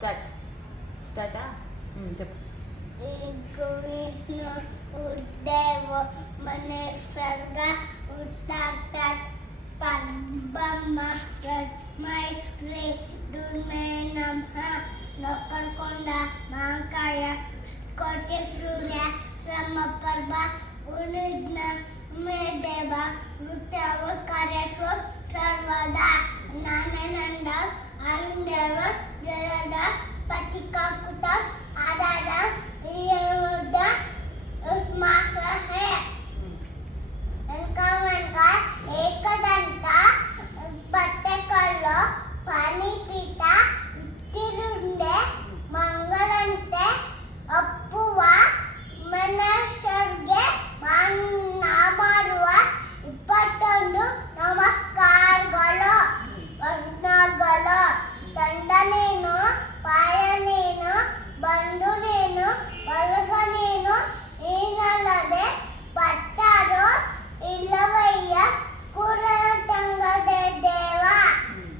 Start స్టార్టా చెప్పు. ఉద్దేవ మనేశ్వర్గా ఉత్తాక్తాత్ పద్మమ్మ రత్మైశ్రీ దుర్మేనమ్హ నొక్కర్కొండ మాంకాయ కోటి సూర్య శ్రమపర్వ ఉనుజ్ఞ మేదేవ వృత్తవ కార్యస్వ సర్వదా నానంద ఆనందేవ జరద పతికాకుత ఆదాద ఈయముద్ద ఉస్మాక హే వెనక ఏకదంత పట్టెకల్లో పనిపీట ఇట్టిరుండే మంగళంತೆ ಅಪ್ಪುವ ಮನಸ್ಸರ್ಗೆ ಮಾಡುವ 21 ನಮಸ್ಕಾರಗಳು ವಂದನೆಗಳು ದಂಡ ನೀನು ಪಾಯ ನೀನು ಬಂಧು ನೀನು ಬಳಗ